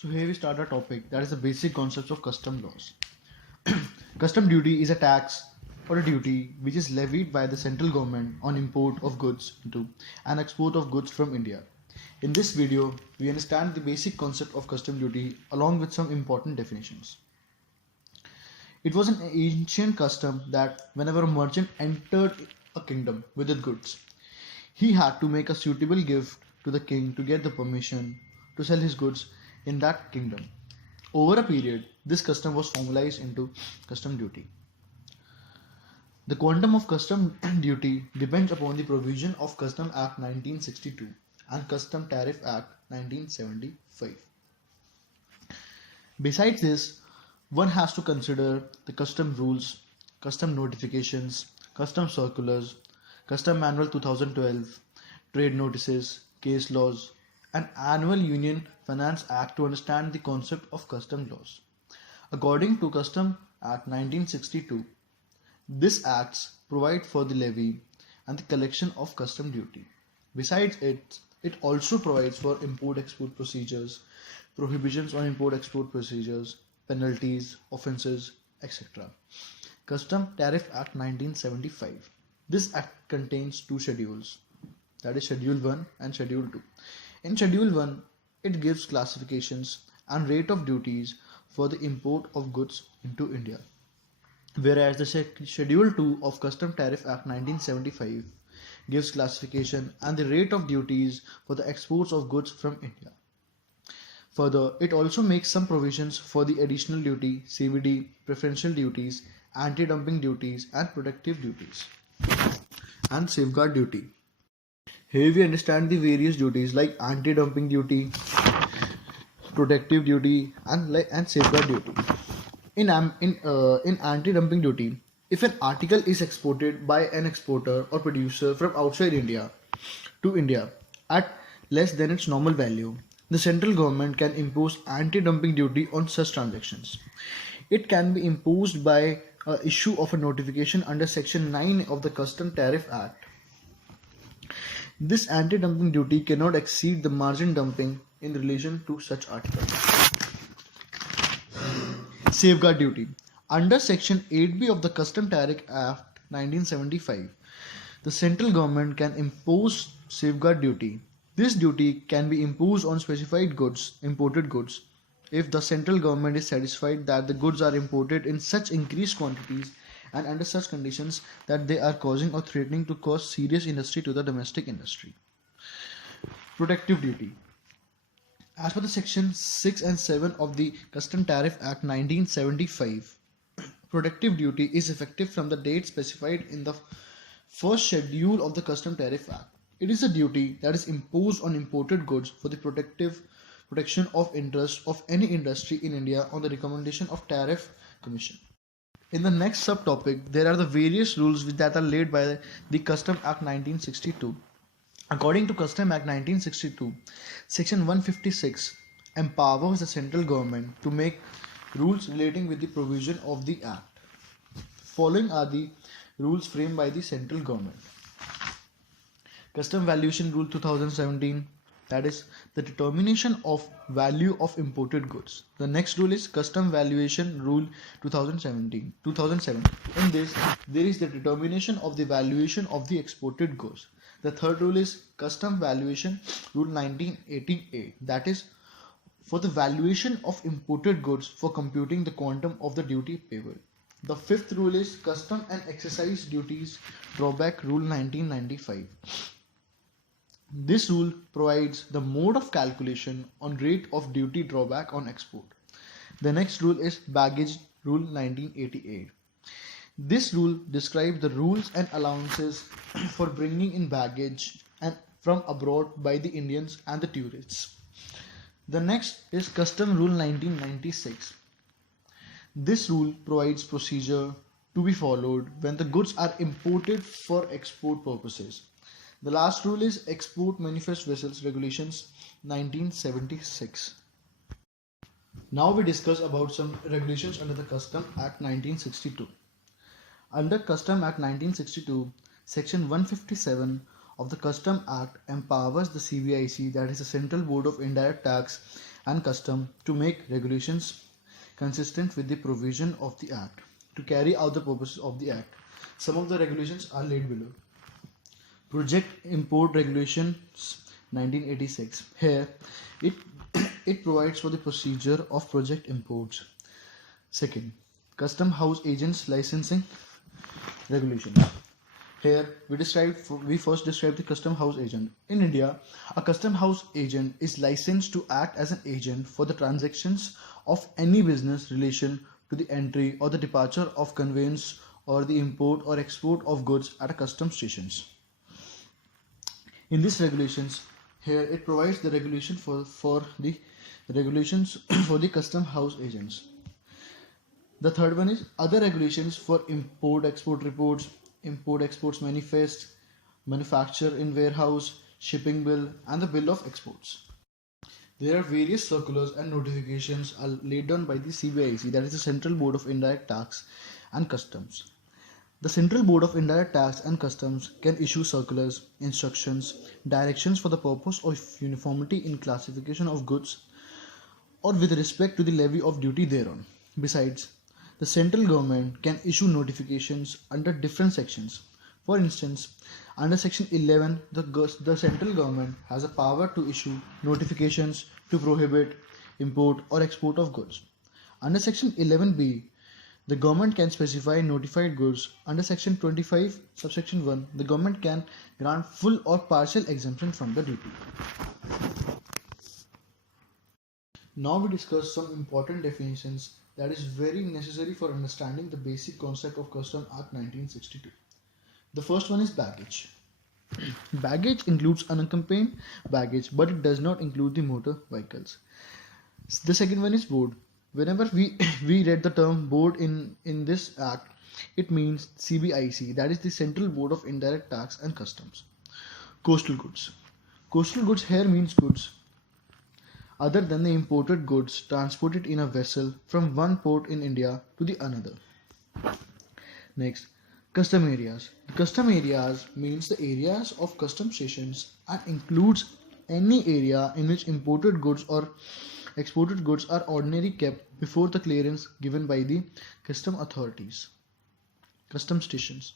So here we start our topic, that is the basic concepts of custom laws. Custom duty is a tax or a duty which is levied by the central government on import of goods into and export of goods from India. In this video, we understand the basic concept of custom duty along with some important definitions. It was an ancient custom that whenever a merchant entered a kingdom with its goods, he had to make a suitable gift to the king to get the permission to sell his goods in that kingdom. Over a period, this custom was formalized into custom duty. The quantum of custom duty depends upon the provision of Custom Act 1962 and Custom Tariff Act 1975. Besides this, one has to consider the custom rules, custom notifications, custom circulars, custom manual 2012, trade notices, case laws, and annual Union Finance Act to understand the concept of custom laws. According to Custom Act 1962, this acts provide for the levy and the collection of custom duty. Besides it also provides for import-export procedures, prohibitions on import-export procedures, penalties, offences, etc. Custom Tariff Act 1975. This act contains two schedules, that is Schedule 1 and Schedule 2. In Schedule 1, it gives classifications and rate of duties for the import of goods into India, whereas the Schedule 2 of Custom Tariff Act 1975 gives classification and the rate of duties for the exports of goods from India. Further, it also makes some provisions for the additional duty, CVD, preferential duties, anti-dumping duties, and protective duties, and safeguard duty. Here we understand the various duties like anti-dumping duty, protective duty, and safeguard duty. In anti-dumping duty, if an article is exported by an exporter or producer from outside India to India at less than its normal value, the central government can impose anti-dumping duty on such transactions. It can be imposed by issue of a notification under Section 9 of the Custom Tariff Act. This anti-dumping duty cannot exceed the margin dumping in relation to such article. Safeguard duty. Under Section 8B of the Custom Tariff Act 1975, the central government can impose safeguard duty. This duty can be imposed on specified goods, imported goods, if the central government is satisfied that the goods are imported in such increased quantities and under such conditions that they are causing or threatening to cause serious injury to the domestic industry. Protective duty. As per the Section 6 and 7 of the Custom Tariff Act 1975, protective duty is effective from the date specified in the first schedule of the Custom Tariff Act. It is a duty that is imposed on imported goods for the protection of interest of any industry in India on the recommendation of Tariff Commission. In the next subtopic, there are the various rules that are laid by the Custom Act 1962. According to Custom Act 1962, Section 156 empowers the central government to make rules relating with the provision of the Act. Following are the rules framed by the central government. Custom Valuation Rule 2017, that is the determination of value of imported goods. The next rule is Custom Valuation Rule 2007. In this, there is the determination of the valuation of the exported goods. The third rule is Custom Valuation Rule 1988, that is for the valuation of imported goods for computing the quantum of the duty payable. The fifth rule is Custom and Excise Duties Drawback Rule 1995. This rule provides the mode of calculation on rate of duty drawback on export. The next rule is Baggage Rule 1988. This rule describes the rules and allowances for bringing in baggage and from abroad by the Indians and the tourists. The next is Custom Rule 1996. This rule provides procedure to be followed when the goods are imported for export purposes. The last rule is Export Manifest Vessels Regulations 1976. Now we discuss about some regulations under the Custom Act 1962. Under Custom Act 1962, Section 157 of the Custom Act empowers the CBIC, that is the Central Board of Indirect Tax, and custom to make regulations consistent with the provision of the Act to carry out the purposes of the Act. Some of the regulations are laid below. Project Import Regulations 1986. Here, it, it provides for the procedure of project imports. Second, Custom House Agents Licensing Regulations. Here, we first describe the custom house agent. In India, a custom house agent is licensed to act as an agent for the transactions of any business relation to the entry or the departure of conveyance or the import or export of goods at a custom stations. In these regulations, here it provides the regulation for the regulations for the custom house agents. The third one is other regulations for import export reports, import exports manifest, manufacture in warehouse, shipping bill, and the bill of exports. There are various circulars and notifications are laid down by the CBIC, that is the Central Board of Indirect Tax and Customs. The Central Board of Indirect Tax and Customs can issue circulars, instructions, directions for the purpose of uniformity in classification of goods or with respect to the levy of duty thereon. Besides, the central government can issue notifications under different sections. For instance, under section 11, the central government has a power to issue notifications to prohibit import or export of goods. Under section 11b, the government can specify notified goods. Under section 25, subsection 1, the government can grant full or partial exemption from the duty. Now we discuss some important definitions that is very necessary for understanding the basic concept of Custom Act 1962. The first one is baggage. Baggage includes unaccompanied baggage, but it does not include the motor vehicles. The second one is board. Whenever we read the term board in this act, it means CBIC, that is the Central Board of Indirect Tax and Customs. Coastal goods. Coastal goods here means goods other than the imported goods transported in a vessel from one port in India to the another. Next, custom areas. The custom areas means the areas of custom stations and includes any area in which imported goods or exported goods are ordinarily kept before the clearance given by the custom authorities. Custom stations.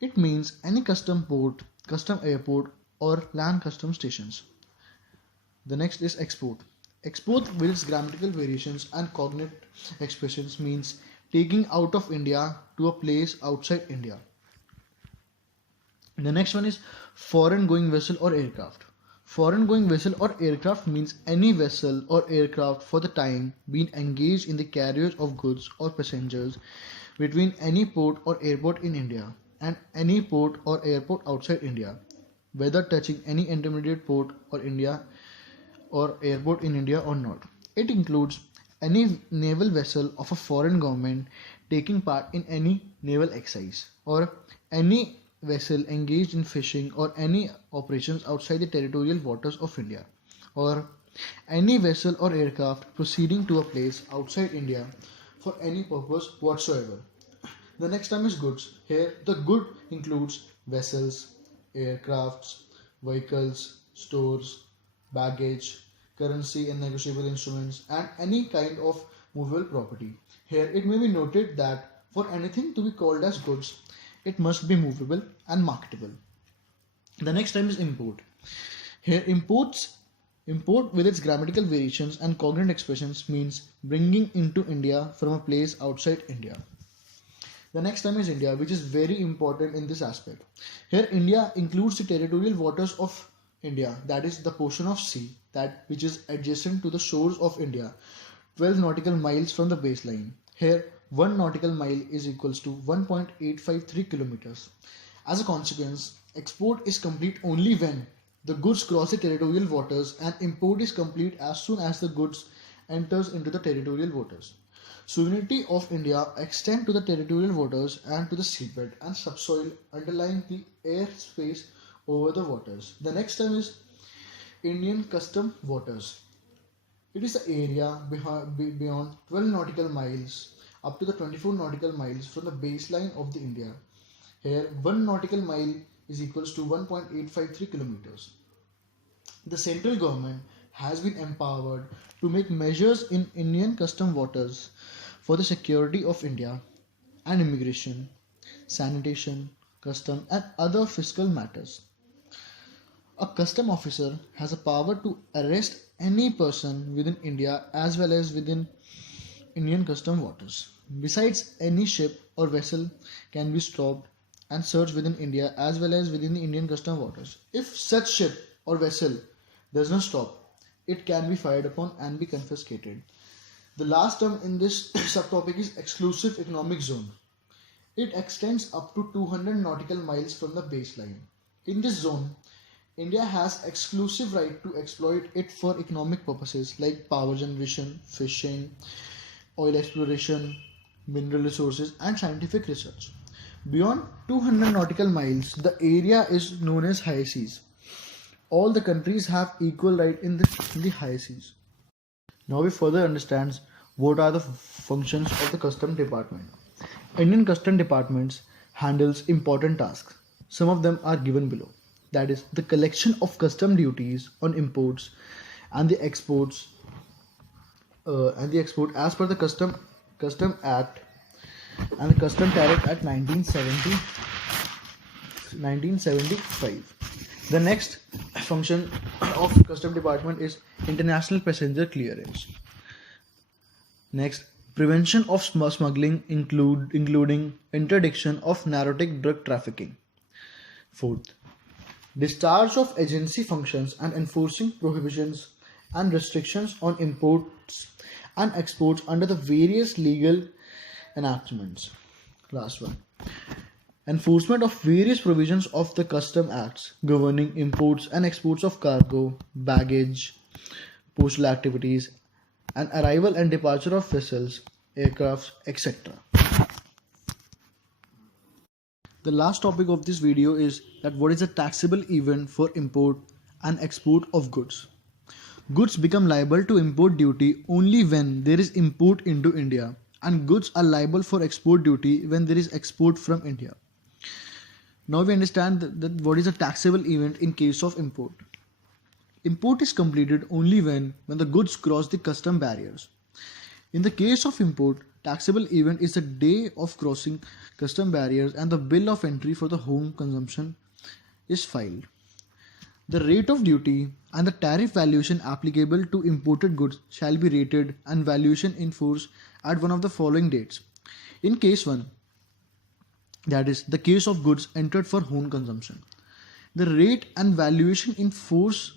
It means any custom port, custom airport, or land custom stations. The next is export. Export with its grammatical variations and cognate expressions means taking out of India to a place outside India. The next one is foreign going vessel or aircraft. Foreign going vessel or aircraft means any vessel or aircraft for the time being engaged in the carriage of goods or passengers between any port or airport in India and any port or airport outside India, whether touching any intermediate port or India or airport in India or not. It includes any naval vessel of a foreign government taking part in any naval exercise or any vessel engaged in fishing or any operations outside the territorial waters of India, or any vessel or aircraft proceeding to a place outside India for any purpose whatsoever. The next term is goods. Here the good includes vessels, aircrafts, vehicles, stores, baggage, currency and negotiable instruments, and any kind of movable property. Here it may be noted that for anything to be called as goods, it must be movable and marketable. The next term is import. Here import with its grammatical variations and cognate expressions means bringing into India from a place outside India. The next term is India, which is very important in this aspect. Here India includes the territorial waters of India, that is the portion of sea that which is adjacent to the shores of India, 12 nautical miles from the baseline. Here 1 nautical mile is equals to 1.853 kilometers. As a consequence, export is complete only when the goods cross the territorial waters, and import is complete as soon as the goods enters into the territorial waters. Sovereignty of India extends to the territorial waters and to the seabed and subsoil underlying the airspace over the waters. The next term is Indian custom waters. It is the area beyond 12 nautical miles up to the 24 nautical miles from the baseline of the India. Here 1 nautical mile is equals to 1.853 kilometers. The central government has been empowered to make measures in Indian custom waters for the security of India and immigration, sanitation, custom, and other fiscal matters. A custom officer has a power to arrest any person within India as well as within Indian custom waters. Besides, any ship or vessel can be stopped and searched within India as well as within the Indian custom waters. If such ship or vessel does not stop, it can be fired upon and be confiscated. The last term in this subtopic is exclusive economic zone. It extends up to 200 nautical miles from the baseline. In this zone, India has exclusive right to exploit it for economic purposes like power generation, fishing, oil exploration, mineral resources, and scientific research. Beyond 200 nautical miles, the area is known as high seas. All the countries have equal right in the high seas. Now we further understand what are the functions of the custom department. Indian custom departments handles important tasks. Some of them are given below. That is the collection of custom duties on imports and the exports as per the custom act and the custom tariff at 1975. The next function of custom department is international passenger clearance. Next, prevention of smuggling including interdiction of narcotic drug trafficking. Fourth, discharge of agency functions and enforcing prohibitions and restrictions on imports and exports under the various legal enactments. Last one, enforcement of various provisions of the custom acts governing imports and exports of cargo, baggage, postal activities, and arrival and departure of vessels, aircrafts, etc. The last topic of this video is that what is a taxable event for import and export of goods. Goods become liable to import duty only when there is import into India, and goods are liable for export duty when there is export from India. Now we understand that what is a taxable event in case of import. Import is completed only when the goods cross the custom barriers. In the case of import, taxable event is the day of crossing custom barriers and the bill of entry for the home consumption is filed. The rate of duty and the tariff valuation applicable to imported goods shall be rated and valuation in force at one of the following dates. In case 1, that is the case of goods entered for home consumption, the rate and valuation in force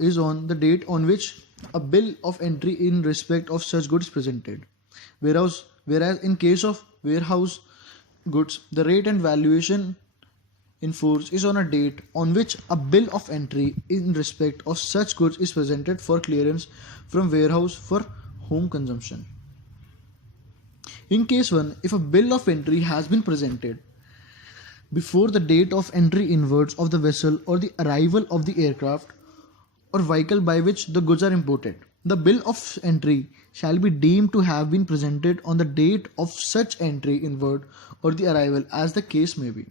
is on the date on which a bill of entry in respect of such goods presented. Whereas in case of warehouse goods, the rate and valuation in force is on a date on which a bill of entry in respect of such goods is presented for clearance from warehouse for home consumption. In case 1, if a bill of entry has been presented before the date of entry inwards of the vessel or the arrival of the aircraft or vehicle by which the goods are imported, the bill of entry shall be deemed to have been presented on the date of such entry inward or the arrival as the case may be.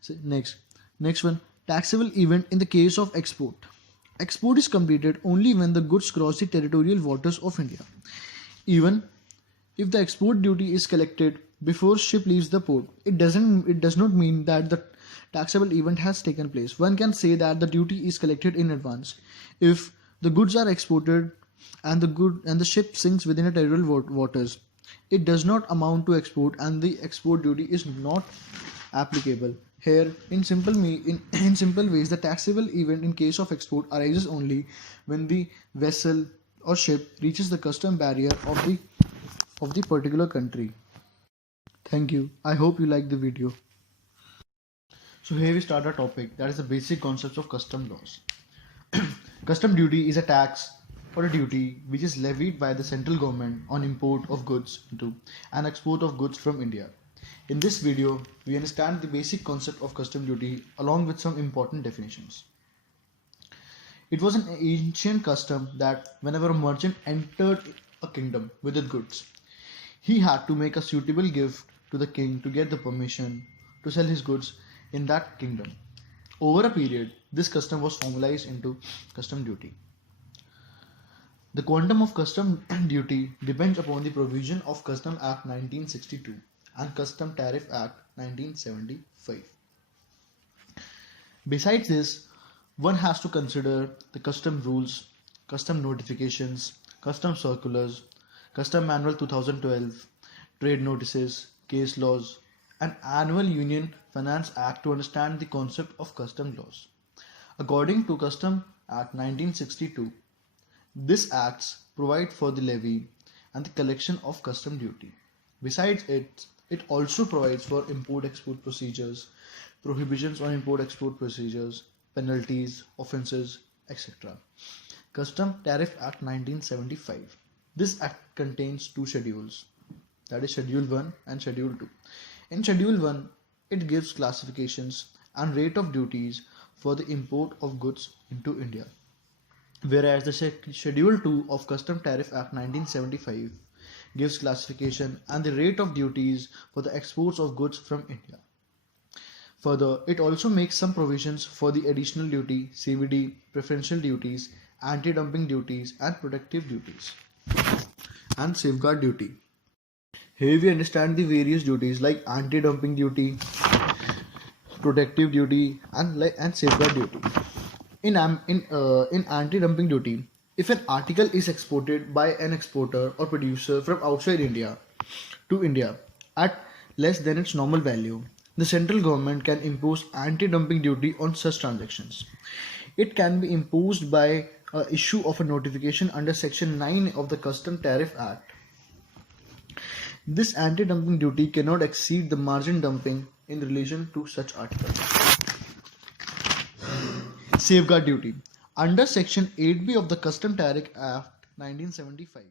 So next one, taxable event in the case of export. Export is completed only when the goods cross the territorial waters of India. Even if the export duty is collected before ship leaves the port, it does not mean that the taxable event has taken place. One can say that the duty is collected in advance. If the goods are exported and the ship sinks within a territorial waters, it does not amount to export and the export duty is not applicable. Here, in simple ways, the taxable event in case of export arises only when the vessel or ship reaches the custom barrier of the particular country. Thank you. I hope you liked the video. So here we start our topic, that is the basic concepts of custom laws. Custom duty is a tax or a duty which is levied by the central government on import of goods into and export of goods from India. In this video, we understand the basic concept of custom duty along with some important definitions. It was an ancient custom that whenever a merchant entered a kingdom with his goods, he had to make a suitable gift to the king to get the permission to sell his goods in that kingdom. Over a period, this custom was formalized into custom duty. The quantum of custom duty depends upon the provision of Custom Act 1962 and Custom Tariff Act 1975. Besides this, one has to consider the custom rules, custom notifications, custom circulars, custom manual 2012, trade notices, case laws, and annual Union Finance Act to understand the concept of custom laws. According to Custom Act 1962, these acts provide for the levy and the collection of custom duty. Besides it also provides for import-export procedures, prohibitions on import-export procedures, penalties, offences, etc. Custom Tariff Act 1975. This act contains two schedules, that is Schedule 1 and Schedule 2. In Schedule 1, it gives classifications and rate of duties for the import of goods into India, whereas the Schedule 2 of Custom Tariff Act 1975 gives classification and the rate of duties for the exports of goods from India. Further, it also makes some provisions for the additional duty, CVD, preferential duties, anti-dumping duties, and protective duties, and safeguard duty. Here we understand the various duties like anti-dumping duty, protective duty, and safeguard duty. In anti-dumping duty, if an article is exported by an exporter or producer from outside India to India at less than its normal value, the central government can impose anti-dumping duty on such transactions. It can be imposed by issue of a notification under Section 9 of the Custom Tariff Act. This anti-dumping duty cannot exceed the margin dumping in relation to such articles. Safeguard duty. Under Section 8B of the Custom Tariff Act 1975.